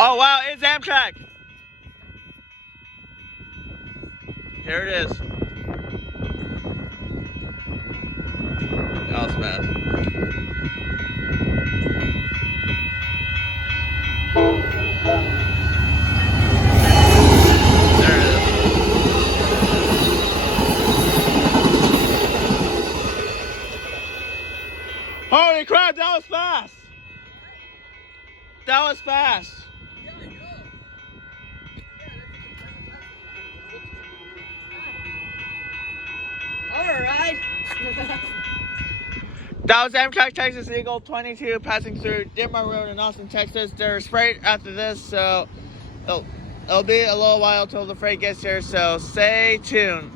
Oh wow, it's Amtrak. Here it is. Oh, smash. There it is. Holy crap, that was fast! That was fast! Yeah, I know. Alright. That was Amtrak Texas Eagle 22 passing through Dittmar Road in Austin, Texas. There's freight after this, so it'll be a little while till the freight gets here, so stay tuned.